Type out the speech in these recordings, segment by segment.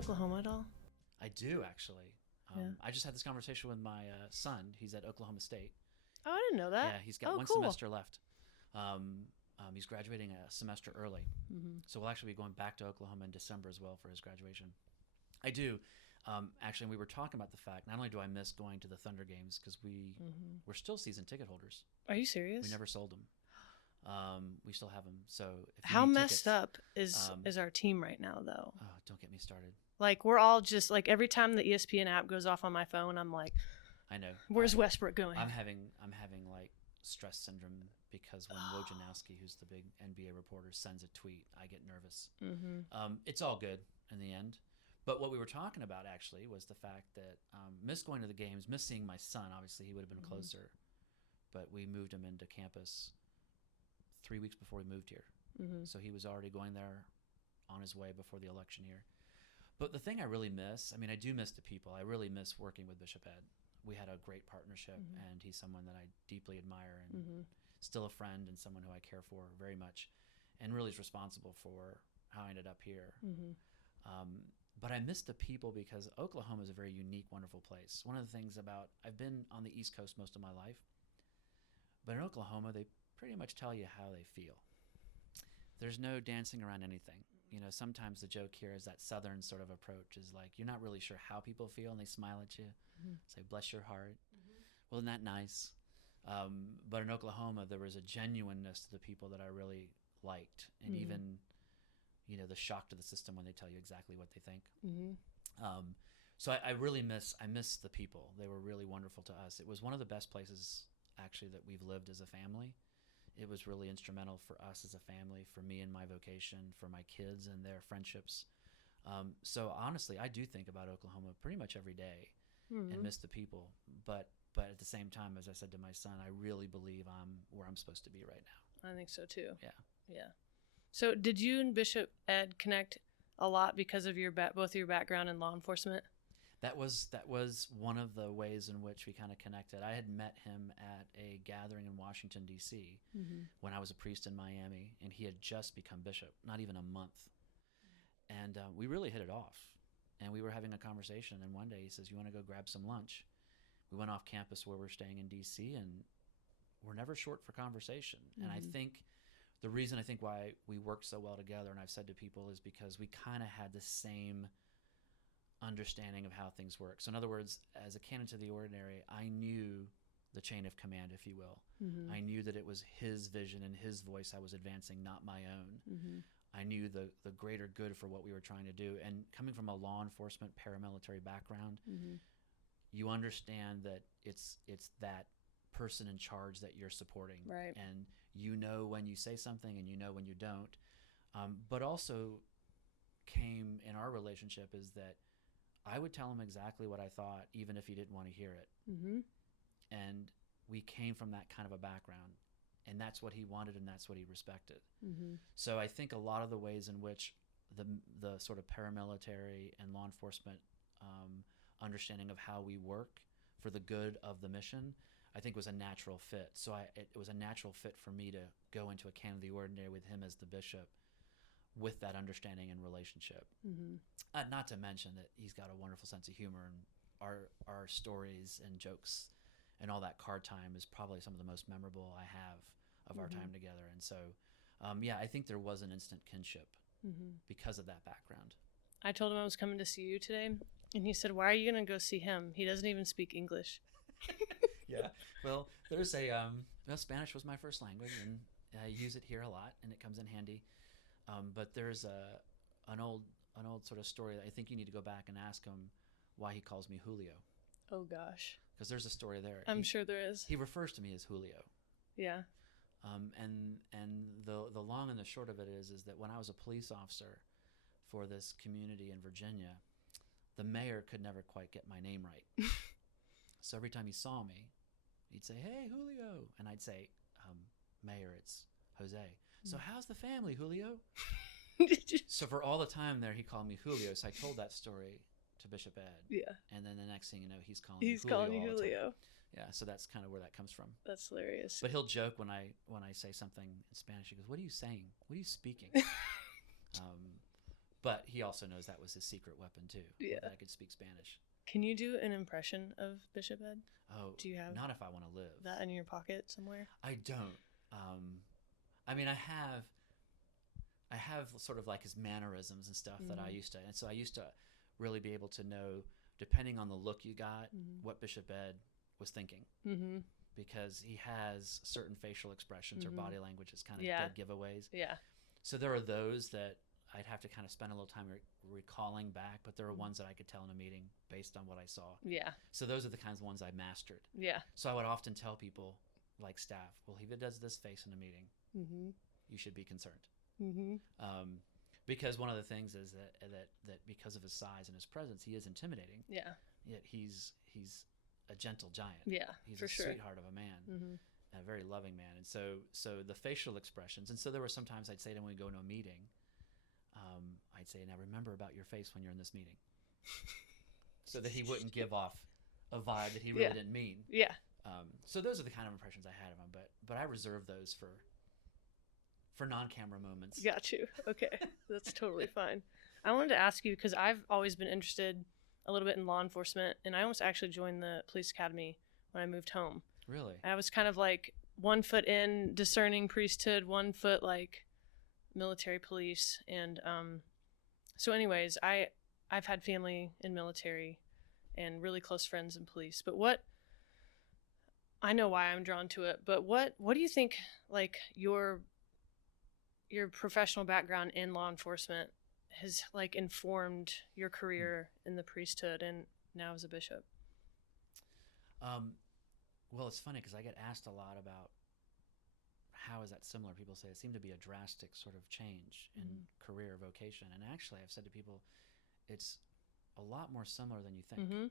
Oklahoma at all? I do, actually. I just had this conversation with my son. He's at Oklahoma State. Oh, I didn't know that. Yeah, he's got one cool. semester left. He's graduating a semester early. So we'll actually be going back to Oklahoma in December as well for his graduation. I do. Actually, we were talking about the fact, not only do I miss going to the Thunder games, because we're still season ticket holders. Are you serious? We never sold them. We still have them. So if you How need messed tickets, up is our team right now, though? Oh, don't get me started. Like, we're all just, like, every time the ESPN app goes off on my phone, I'm like, I know. Where's Westbrook going? I'm having like stress syndrome because when Wojnarowski, who's the big NBA reporter, sends a tweet, I get nervous. It's all good in the end. But what we were talking about actually was the fact that miss going to the games, miss seeing my son. Obviously, he would have been closer, but we moved him into campus 3 weeks before we moved here. So he was already going there on his way before the election year. But the thing I really miss, I mean, I do miss the people. I really miss working with Bishop Ed. We had a great partnership, and he's someone that I deeply admire and still a friend and someone who I care for very much, and really is responsible for how I ended up here. But I miss the people because Oklahoma is a very unique, wonderful place. One of the things about, I've been on the East Coast most of my life, but in Oklahoma, they pretty much tell you how they feel. There's no dancing around anything. You know, sometimes the joke here is that Southern sort of approach is like, you're not really sure how people feel, and they smile at you, say, bless your heart. Well, isn't that nice? But in Oklahoma, there was a genuineness to the people that I really liked, and even, you know, the shock to the system when they tell you exactly what they think. So I really miss the people. They were really wonderful to us. It was one of the best places, actually, that we've lived as a family. It was really instrumental for us as a family, for me and my vocation, for my kids and their friendships. So honestly, I do think about Oklahoma pretty much every day and miss the people. But at the same time, as I said to my son, I really believe I'm where I'm supposed to be right now. I think so too. Yeah. So did you and Bishop Ed connect a lot because of your both your background in law enforcement? That was one of the ways in which we kind of connected. I had met him at a gathering in Washington, D.C. When I was a priest in Miami, and he had just become bishop, not even a month. And we really hit it off. And we were having a conversation, and one day he says, you want to go grab some lunch? We went off campus where we're staying in D.C., and we're never short for conversation. And I think the reason why we worked so well together, and I've said to people, is because we kind of had the same understanding of how things work. So in other words, as a canon to the ordinary, I knew the chain of command, if you will. I knew that it was his vision and his voice I was advancing, not my own. I knew the greater good for what we were trying to do. And coming from a law enforcement paramilitary background, you understand that it's that person in charge that you're supporting. Right. And you know when you say something and you know when you don't. But also came in our relationship is that I would tell him exactly what I thought, even if he didn't want to hear it. And we came from that kind of a background, and that's what he wanted, and that's what he respected. So I think a lot of the ways in which the sort of paramilitary and law enforcement understanding of how we work for the good of the mission, I think was a natural fit. So it was a natural fit for me to go into a canon of the ordinary with him as the bishop, with that understanding and relationship. Not to mention that he's got a wonderful sense of humor, and our stories and jokes and all that card time is probably some of the most memorable I have of our time together. And so, I think there was an instant kinship because of that background. I told him I was coming to see you today, and he said, why are you going to go see him? He doesn't even speak English. Yeah. Well, there's Spanish was my first language, and I use it here a lot, and it comes in handy. But there's an old sort of story that I think you need to go back and ask him why he calls me Julio. Oh gosh. Because there's a story there. I'm sure there is. He refers to me as Julio. Yeah. And the long and the short of it is that when I was a police officer for this community in Virginia, the mayor could never quite get my name right. So every time he saw me, he'd say, "Hey, Julio," and I'd say, "Mayor, it's Jose." So how's the family, Julio? So for all the time there, he called me Julio. So I told that story to Bishop Ed. Yeah. And then the next thing you know, he's calling me Julio. Julio. Yeah. So that's kind of where that comes from. That's hilarious. But he'll joke when I say something in Spanish. He goes, "What are you saying? What are you speaking?" But he also knows that was his secret weapon too. Yeah. That I could speak Spanish. Can you do an impression of Bishop Ed? Oh, do you have not if I want to live that in your pocket somewhere? I don't. I mean, I have sort of like his mannerisms and stuff that I used to, and so I used to really be able to know, depending on the look you got, what Bishop Ed was thinking. Because he has certain facial expressions or body language is kind of dead giveaways. Yeah. So there are those that I'd have to kind of spend a little time recalling back, but there are ones that I could tell in a meeting based on what I saw. Yeah. So those are the kinds of ones I mastered. Yeah. So I would often tell people, like staff, well, if it does this face in a meeting, you should be concerned. Because one of the things is that because of his size and his presence, he is intimidating. Yeah. Yet he's a gentle giant. Yeah, he's for a sure. sweetheart of a man, a very loving man. And so the facial expressions. And so there were sometimes I'd say to him when we go into a meeting, I'd say, now remember about your face when you're in this meeting, so that he wouldn't give off a vibe that he really didn't mean. Yeah. So those are the kind of impressions I had of him, but I reserve those for non-camera moments. Got you. Okay. That's totally fine. I wanted to ask you, because I've always been interested a little bit in law enforcement, and I almost actually joined the police academy when I moved home. Really? I was kind of like 1 foot in discerning priesthood, 1 foot like military police. And so anyways, I've had family in military and really close friends in police. But I know why I'm drawn to it, but what do you think, like, your professional background in law enforcement has like informed your career in the priesthood and now as a bishop? Well, it's funny because I get asked a lot about how is that similar. People say it seemed to be a drastic sort of change in career vocation, and actually I've said to people it's a lot more similar than you think.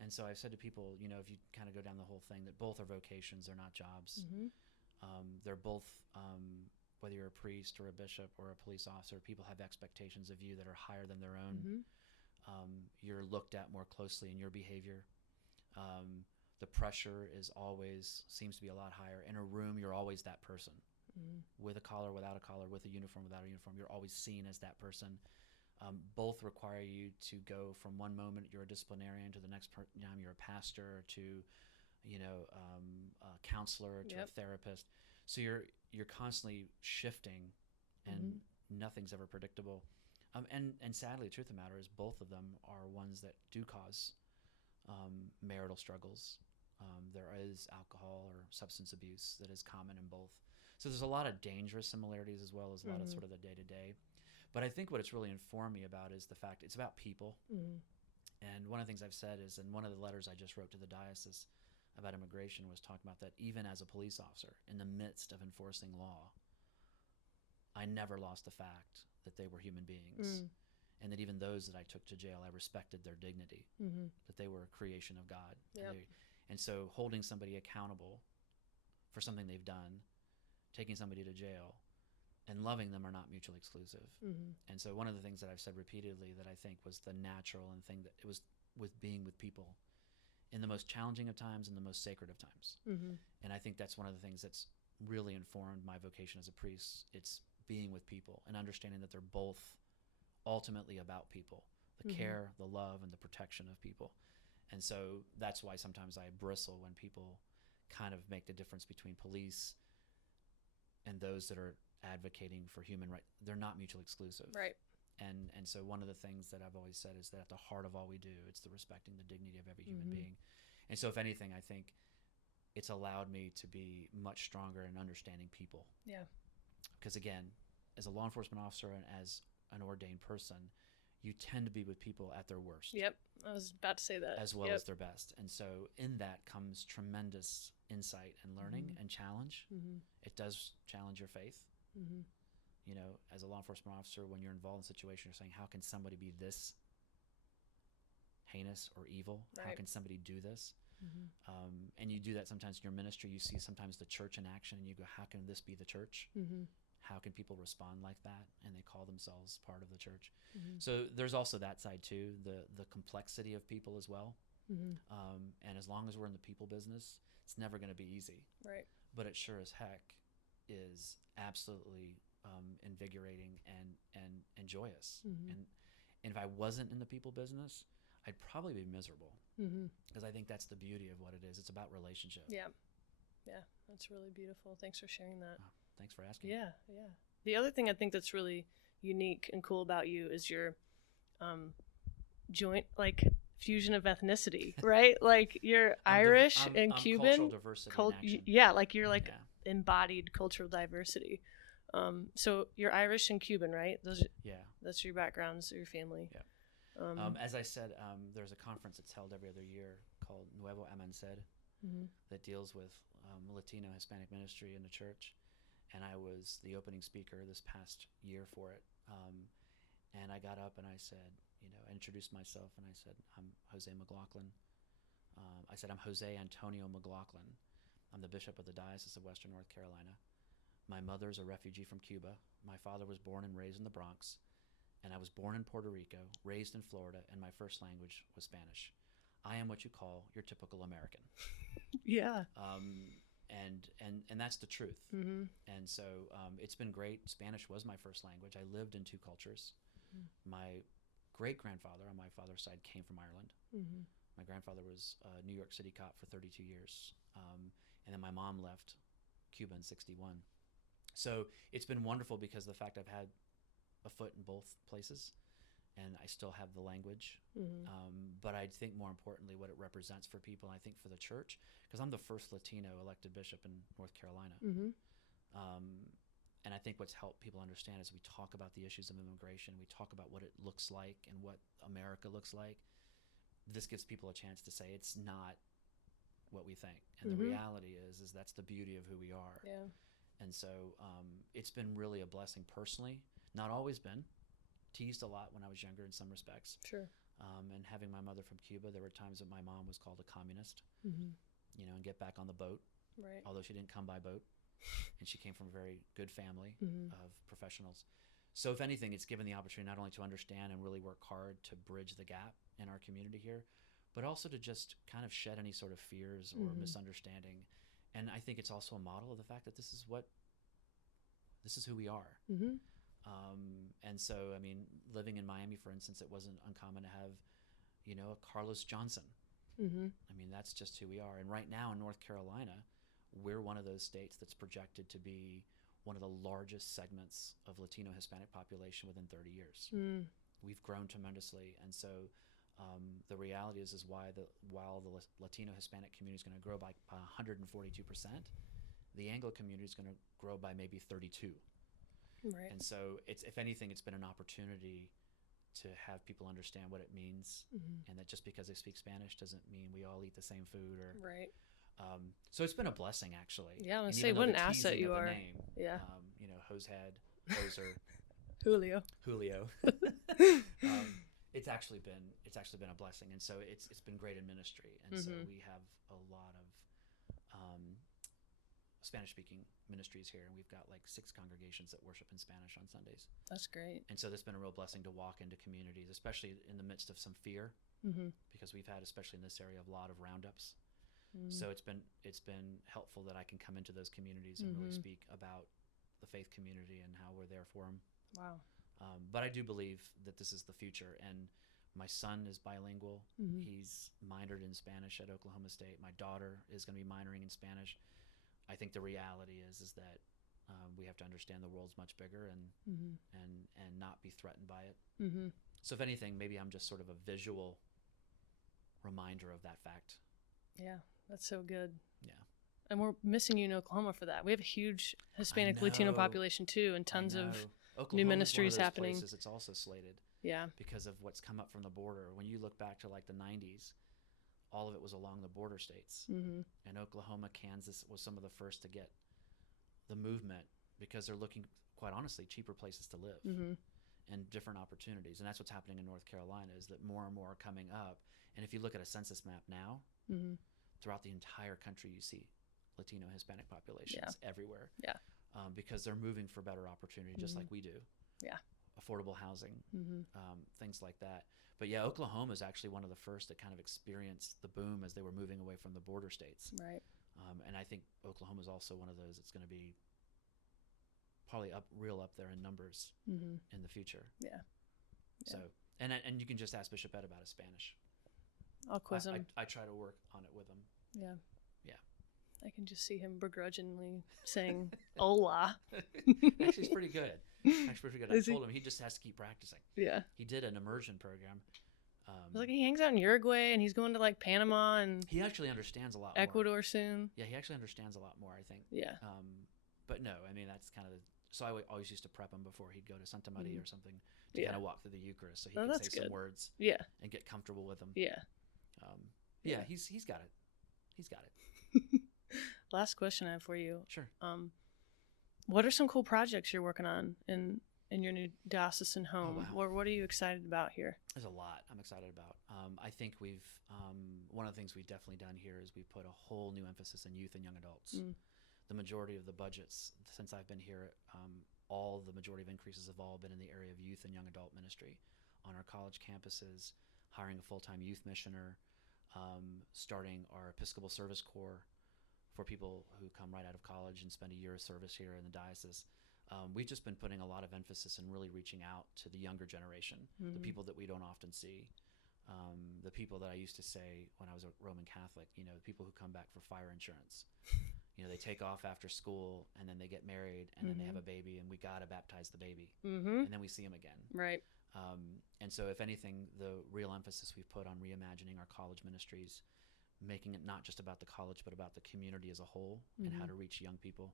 And so I've said to people, you know, if you kind of go down the whole thing, that both are vocations, they're not jobs. They're both, whether you're a priest or a bishop or a police officer, people have expectations of you that are higher than their own. You're looked at more closely in your behavior. The pressure seems to be a lot higher. In a room, you're always that person. With a collar, without a collar, with a uniform, without a uniform, you're always seen as that person. Both require you to go from one moment you're a disciplinarian to the next time you're a pastor to, a counselor to a therapist. So you're constantly shifting, and nothing's ever predictable. And sadly, the truth of the matter is both of them are ones that do cause marital struggles. There is alcohol or substance abuse that is common in both. So there's a lot of dangerous similarities as well as a lot of sort of the day-to-day. But I think what it's really informed me about is the fact it's about people. And one of the things I've said is, in one of the letters I just wrote to the diocese about immigration, was talking about that even as a police officer, in the midst of enforcing law, I never lost the fact that they were human beings. And that even those that I took to jail, I respected their dignity, that they were a creation of God. And so holding somebody accountable for something they've done, taking somebody to jail, and loving them are not mutually exclusive. And so one of the things that I've said repeatedly that I think was the natural and thing that it was with being with people in the most challenging of times and the most sacred of times. And I think that's one of the things that's really informed my vocation as a priest. It's being with people and understanding that they're both ultimately about people, the care, the love, and the protection of people. And so that's why sometimes I bristle when people kind of make the difference between police and those that are advocating for human rights. They're not mutually exclusive. Right. And so one of the things that I've always said is that at the heart of all we do, it's the respecting the dignity of every human being. And so if anything, I think it's allowed me to be much stronger in understanding people. Yeah. Because again, as a law enforcement officer and as an ordained person, you tend to be with people at their worst. Yep. I was about to say that. As well as their best. And so in that comes tremendous insight and learning and challenge. It does challenge your faith. You know, as a law enforcement officer, when you're involved in a situation, you're saying, how can somebody be this heinous or evil? How can somebody do this? And you do that sometimes in your ministry. You see sometimes the church in action and you go, how can this be the church? How can people respond like that? And they call themselves part of the church. So there's also that side too, the complexity of people as well. And as long as we're in the people business, it's never going to be easy. Right. But it sure as heck is absolutely invigorating and joyous. And if I wasn't in the people business, I'd probably be miserable, because I think that's the beauty of what it is. It's about relationship. Yeah. That's really beautiful. Thanks for sharing that. Oh, thanks for asking. Yeah. The other thing I think that's really unique and cool about you is your joint, like, fusion of ethnicity, right? Like, you're Irish and Cuban. Cultural diversity in action. Yeah, like you're like embodied cultural diversity. So you're Irish and Cuban, right? That's your backgrounds, your family. Yeah. As I said, there's a conference that's held every other year called Nuevo Amanecer that deals with Latino Hispanic ministry in the church, and I was the opening speaker this past year for it. And I got up and I said, I introduced myself and I said, I'm Jose McLaughlin. I said, I'm Jose Antonio McLaughlin. I'm the Bishop of the Diocese of Western North Carolina. My mother's a refugee from Cuba. My father was born and raised in the Bronx. And I was born in Puerto Rico, raised in Florida, and my first language was Spanish. I am what you call your typical American. Yeah. And that's the truth. And so it's been great. Spanish was my first language. I lived in two cultures. My great-grandfather on my father's side came from Ireland. My grandfather was a New York City cop for 32 years. And then my mom left Cuba in 61. So it's been wonderful because of the fact I've had a foot in both places, and I still have the language. But I think more importantly what it represents for people, and I think for the church, because I'm the first Latino elected bishop in North Carolina. And I think what's helped people understand is we talk about the issues of immigration, we talk about what it looks like and what America looks like. This gives people a chance to say it's not what we think. And the reality is that's the beauty of who we are. Yeah. And so it's been really a blessing personally. Not always been. Teased a lot when I was younger in some respects. Sure. And having my mother from Cuba, there were times that my mom was called a communist, and get back on the boat. Right. Although she didn't come by boat. And she came from a very good family of professionals. So if anything, it's given the opportunity not only to understand and really work hard to bridge the gap in our community here, but also to just kind of shed any sort of fears or misunderstanding. And I think it's also a model of the fact that this is who we are. And so, I mean, living in Miami, for instance, it wasn't uncommon to have, a Carlos Johnson. I mean, that's just who we are. And right now in North Carolina, we're one of those states that's projected to be one of the largest segments of Latino Hispanic population within 30 years. We've grown tremendously. And so the reality is while the Latino Hispanic community is going to grow by 142%, the Anglo community is going to grow by maybe 32%. Right. And so if anything, it's been an opportunity to have people understand what it means, and that just because they speak Spanish doesn't mean we all eat the same food. Right. So it's been a blessing, actually. Yeah, I want to say what an asset you are. Name, yeah. Josehad, Hoser, Julio. It's actually been a blessing, and so it's been great in ministry, and so we have a lot of Spanish-speaking ministries here, and we've got like 6 congregations that worship in Spanish on Sundays. That's great. And so that's been a real blessing to walk into communities, especially in the midst of some fear, because we've had, especially in this area, a lot of roundups. So it's been helpful that I can come into those communities and really speak about the faith community and how we're there for them. Wow. But I do believe that this is the future, and my son is bilingual. He's minored in Spanish at Oklahoma State. My daughter is going to be minoring in Spanish. I think the reality is that we have to understand the world's much bigger and not be threatened by it. So if anything, maybe I'm just sort of a visual reminder of that fact. Yeah, that's so good. Yeah. And we're missing you in Oklahoma for that. We have a huge Hispanic Latino population too, and tons of new ministries happening. Places it's also slated. Yeah. Because of what's come up from the border. When you look back to like the 90s, all of it was along the border states. And Oklahoma, Kansas was some of the first to get the movement because they're looking, quite honestly, cheaper places to live and different opportunities. And that's what's happening in North Carolina, is that more and more are coming up. And if you look at a census map now, throughout the entire country, you see Latino Hispanic populations everywhere. Yeah. Because they're moving for better opportunity, just like we do. Yeah. Affordable housing, things like that. But yeah, Oklahoma is actually one of the first that kind of experienced the boom as they were moving away from the border states. Right. And I think Oklahoma is also one of those that's going to be probably real up there in numbers in the future. Yeah. So, and you can just ask Bishop Ed about his Spanish. I'll quiz him. I try to work on it with him. Yeah. Yeah. I can just see him begrudgingly saying "Hola." Actually, he's pretty good. I told him he just has to keep practicing. Yeah. He did an immersion program. Like he hangs out in Uruguay and he's going to like Panama and he actually understands a lot Ecuador more. soon. Yeah, he actually understands a lot more, I think. Yeah. But no, I mean, that's kind of so I always used to prep him before he'd go to Santa Maria or something to kind of walk through the Eucharist so he could say some words. Yeah. And get comfortable with them. Yeah. Yeah, he's got it. He's got it. Last question I have for you. Sure. What are some cool projects you're working on in your new diocesan home? Oh, wow. What are you excited about here? There's a lot I'm excited about. I think we've one of the things we've definitely done here is we put a whole new emphasis on youth and young adults. The majority of the budgets since I've been here, all the majority of increases have all been in the area of youth and young adult ministry on our college campuses, hiring a full-time youth missioner, starting our Episcopal Service Corps for people who come right out of college and spend a year of service here in the diocese. We've just been putting a lot of emphasis and really reaching out to the younger generation, the people that we don't often see, the people that I used to say when I was a Roman Catholic, the people who come back for fire insurance. They take off after school and then they get married and then they have a baby and we got to baptize the baby. And then we see them again. Right. And so if anything, the real emphasis we've put on reimagining our college ministries, making it not just about the college, but about the community as a whole and how to reach young people.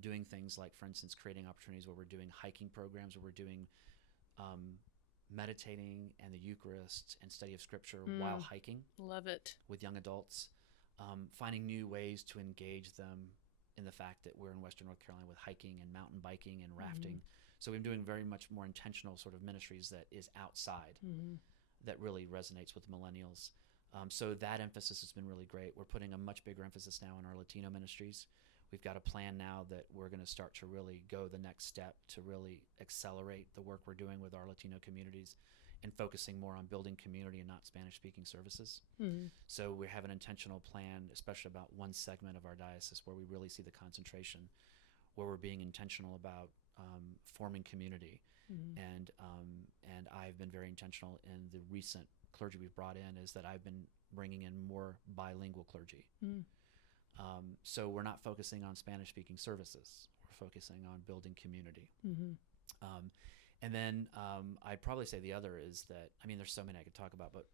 Doing things like, for instance, creating opportunities where we're doing hiking programs, where we're doing meditating and the Eucharist and study of Scripture while hiking. Love it. With young adults. Finding new ways to engage them in the fact that we're in Western North Carolina with hiking and mountain biking and rafting. So we're doing very much more intentional sort of ministries that is outside that really resonates with millennials. So that emphasis has been really great. We're putting a much bigger emphasis now on our Latino ministries. We've got a plan now that we're going to start to really go the next step to really accelerate the work we're doing with our Latino communities and focusing more on building community and not Spanish-speaking services. So we have an intentional plan, especially about one segment of our diocese where we really see the concentration, where we're being intentional about forming community. And I've been very intentional in the recent clergy we've brought in is that I've been bringing in more bilingual clergy. So we're not focusing on Spanish-speaking services. We're focusing on building community. And then I'd probably say the other is that, there's so many I could talk about, but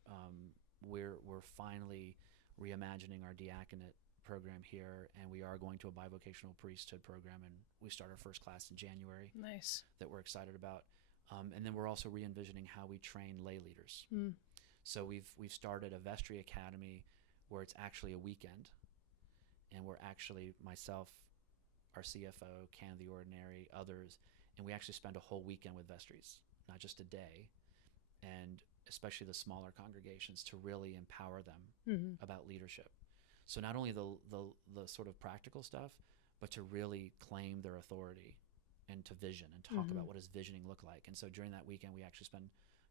we're finally reimagining our diaconate program here, and we are going to a bivocational priesthood program, and we start our first class in January. Nice. That we're excited about. And then we're also re-envisioning how we train lay leaders. So we've started a vestry academy where it's actually a weekend, and we're actually, myself, our CFO, Can of the Ordinary, others, and we actually spend a whole weekend with vestries, not just a day, and especially the smaller congregations to really empower them about leadership. So not only the sort of practical stuff, but to really claim their authority and to vision and talk about what does visioning look like. And so during that weekend, we actually spend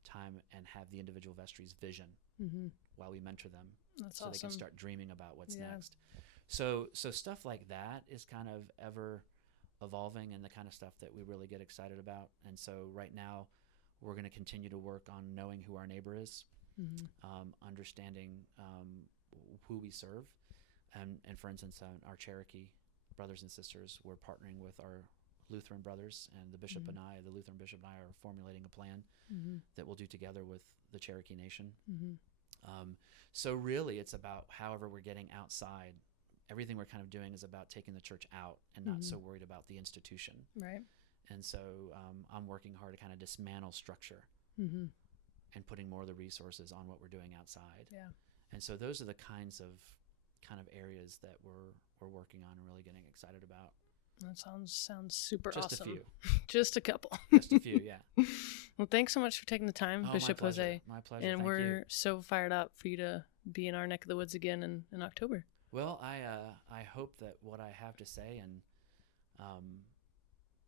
time and have the individual vestries vision while we mentor them. That's so awesome. They can start dreaming about what's next. So stuff like that is kind of ever evolving and the kind of stuff that we really get excited about. And so right now we're going to continue to work on knowing who our neighbor is, understanding who we serve. And for instance, our Cherokee brothers and sisters, we're partnering with our Lutheran brothers, and the bishop and I, the Lutheran bishop and I, are formulating a plan that we'll do together with the Cherokee Nation. So really it's about however we're getting outside. Everything we're kind of doing is about taking the church out and not so worried about the institution. Right. And so I'm working hard to kind of dismantle structure and putting more of the resources on what we're doing outside. Yeah. And so those are the kinds of areas that we're working on and really getting excited about. That sounds super awesome. Just a few. Just a couple. Just a few, yeah. Well, thanks so much for taking the time, Bishop José. My pleasure. And Thank we're you. So fired up for you to be in our neck of the woods again in October. Well, I hope that what I have to say and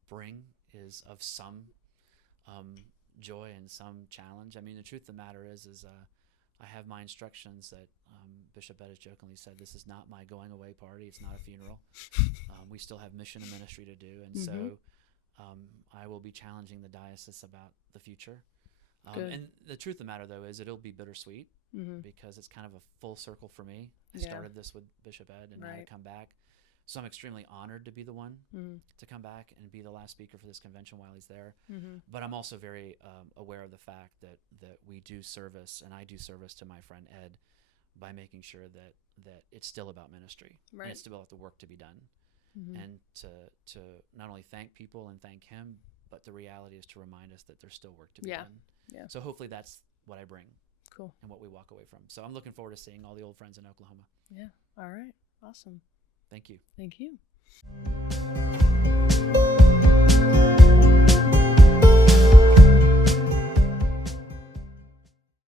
bring is of some joy and some challenge. The truth of the matter is I have my instructions that Bishop Ed has jokingly said, this is not my going away party. It's not a funeral. We still have mission and ministry to do. And so I will be challenging the diocese about the future. Good. And the truth of the matter, though, is it'll be bittersweet because it's kind of a full circle for me. I started this with Bishop Ed and now to come back. So I'm extremely honored to be the one to come back and be the last speaker for this convention while he's there. But I'm also very aware of the fact that we do service, and I do service to my friend Ed by making sure that it's still about ministry. Right. And it's still about the work to be done. And to not only thank people and thank him, but the reality is to remind us that there's still work to be done. Yeah. So hopefully that's what I bring. Cool. And what we walk away from. So I'm looking forward to seeing all the old friends in Oklahoma. Yeah. All right. Awesome. Thank you. Thank you.